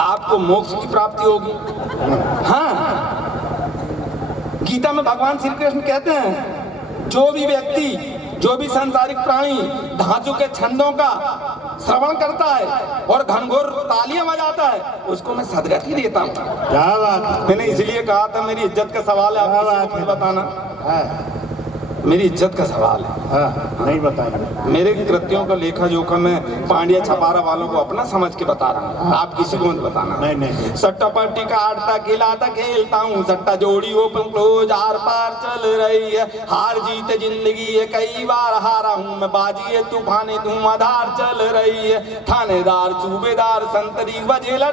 आपको मोक्ष की प्राप्ति होगी। हाँ, गीता में भगवान श्री कृष्ण कहते हैं जो भी व्यक्ति, जो भी सांसारिक प्राणी धातु के छंदों का श्रवण करता है और घनघोर तालियां बजाता है उसको मैं सदगति देता हूँ। क्या बात। मैंने इसलिए कहा था मेरी इज्जत का सवाल है, आप किसी को बताना। मेरी इज्जत का सवाल है। नहीं बताएंगे। मेरे कृत्यों का लेखा जोखा मैं पांड्या छपारा वालों को अपना समझ के बता रहा हूँ, आप किसी को मत बताना। नहीं। सट्टा पट्टी काटता खिलाता खेलता हूँ, सट्टा जोड़ी ओपन क्लोज आर पार चल रही है, हार जीत जिंदगी है कई बार हारा हूँ मैं, बाजी है तूफानी धुआंधार चल रही है, थानेदार सूबेदार संतरी वजेलर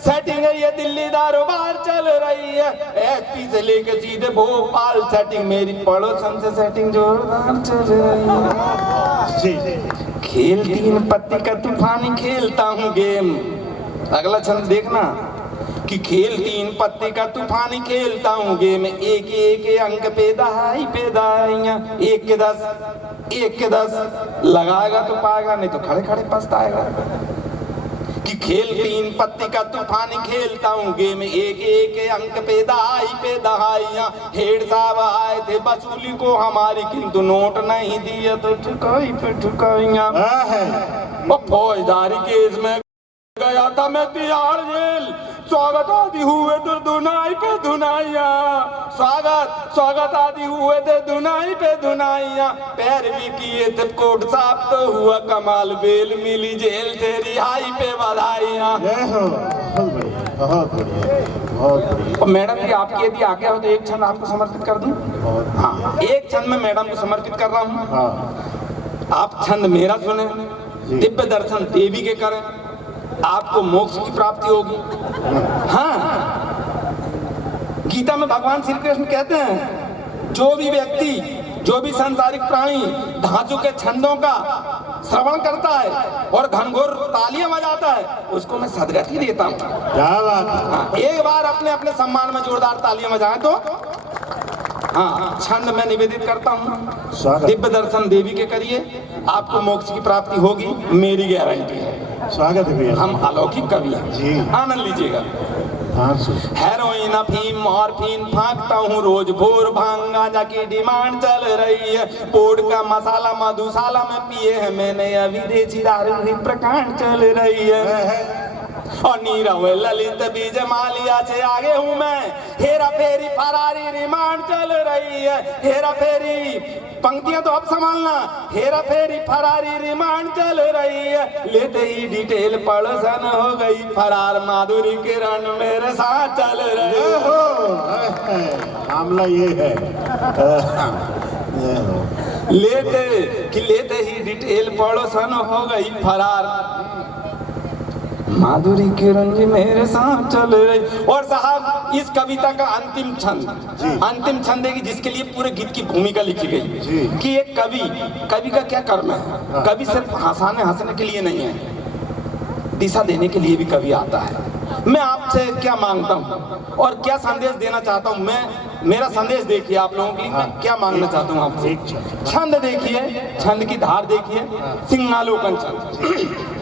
सेटिंग है ये दिल्ली दारोबार चल रही है, एसपी से लेके सीधे भोपाल सेटिंग, मेरी पड़ोसन से सेटिंग जोरदार चल रही है। खेल 3 पत्ती का तूफानी खेलता हूँ गेम। अगला छंद देखना कि खेल 3 पत्ती का तूफानी खेलता हूँ गेम, एक एक अंक पे दहाइयां, 1 के 10 1 के 10 लगाएगा तो पाएगा, नहीं तो खड़े खड़े पछताएगा। कि खेल 3 पत्ती का तूफानी खेलता हूँ गेम, एक एक अंक पे दहाइयां, हेड साहब आए थे वसूली को हमारी किंतु नोट नहीं दिया तो ठुकाई पे ठुकाइयां। फौजदारी केस में गया था मैं तिहाड़ जेल, स्वागत आदि हुए तो धुनाई पे धुनाइया, स्वागत आदि हुए थे धुनाई पे धुनाइया, पैर भी किए थे कोर्ट साहब तो हुआ कमाल, बेल मिली जेल से रिहाई पे बधाइयां। बहुत बढ़िया। मैडम जी आपकी यदि आज्ञा हो तो एक छंद आपको समर्पित कर दूं। हाँ, एक छंद मैं मैडम को समर्पित कर रहा हूँ। आप छंद मेरा सुने, दिव्य दर्शन देवी के करें, आपको मोक्ष की प्राप्ति होगी। हाँ, गीता में भगवान श्री कृष्ण कहते हैं जो भी व्यक्ति, जो भी सांसारिक प्राणी धातु के छंदों का श्रवण करता है और घनघोर तालियां बजाता है उसको मैं सदगति देता हूँ। क्या बात। हाँ, एक बार अपने अपने सम्मान में जोरदार तालियां बजाएं तो। हाँ, छंद मैं निवेदित करता हूँ, दिव्य दर्शन देवी के करिए, आपको मोक्ष की प्राप्ति होगी, मेरी गारंटी है। स्वागत है भैया। हम अलौकिक कवि हैं, आनंद लीजिएगा। हेरोइन अफीम मॉर्फिन फांकता हूँ रोज, भोर भांग गांजा की डिमांड चल रही है, पोड़ का मसाला मधुशाला में पिए है मैंने, अभी देसी दारू प्रकांड चल रही है, और नीरव ललित बीज मालिया से आगे हूँ मैं, हेरा फेरी फरारी रिमांड चल रही है, हेरा फेरी पंक्तियां तो अब संभालना, हेरा फेरी फरारी रिमांड चल रही है, लेते ही डिटेल पड़ोसन हो गई फरार, माधुरी किरण मेरे साथ चल रही है। मामला ये है। लेते ही डिटेल पड़ोसन हो गई फरार, माधुरी किरण जी मेरे साथ चल रही। और साहब इस कविता का अंतिम छंद है कि जिसके लिए पूरे गीत की भूमिका लिखी गई कि एक कवि का क्या कर्म है। कवि सिर्फ हंसने के लिए नहीं है, दिशा देने के लिए भी कवि आता है। मैं आपसे क्या मांगता हूँ और क्या संदेश देना चाहता हूँ, मेरा संदेश देखिए आप लोगों के लिए। मैं क्या मांगना चाहता हूँ आपसे, छंद देखिए, छंद की धार देखिए, सिंहालोकन छंद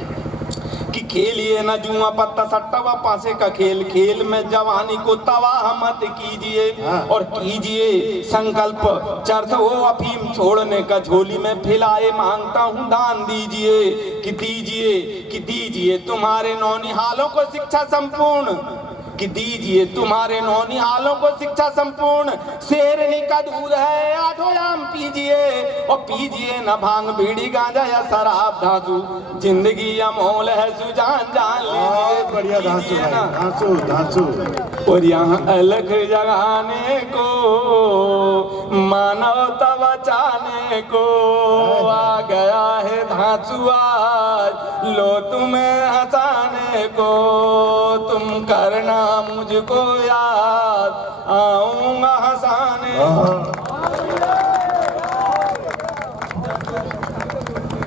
कि खेलिए न जुआ पत्ता सट्टा व पासे का खेल, खेल में जवानी को तबाह मत कीजिए, और कीजिए संकल्प चर्च हो अफीम छोड़ने का, झोली में फिलाए मांगता हूँ दान दीजिए कि दीजिए तुम्हारे नौनिहालों को शिक्षा संपूर्ण, कि दीजिए तुम्हारे नौनिहालों को शिक्षा संपूर्ण, शेरनी का दूध है 8 आम पीजिए, और पीजिए न भांग बीड़ी गांजा या शराब धांसू, जिंदगी अमोल है सुजान जान लीजिए। बढ़िया धांसू है, धांसू। और यहाँ अलग जगाने को, मानवता बचाने को आ गया है धांसू आज, लो तुम्हें हंसाने को, तुम करना मुझको याद, आऊंगा हंसाने।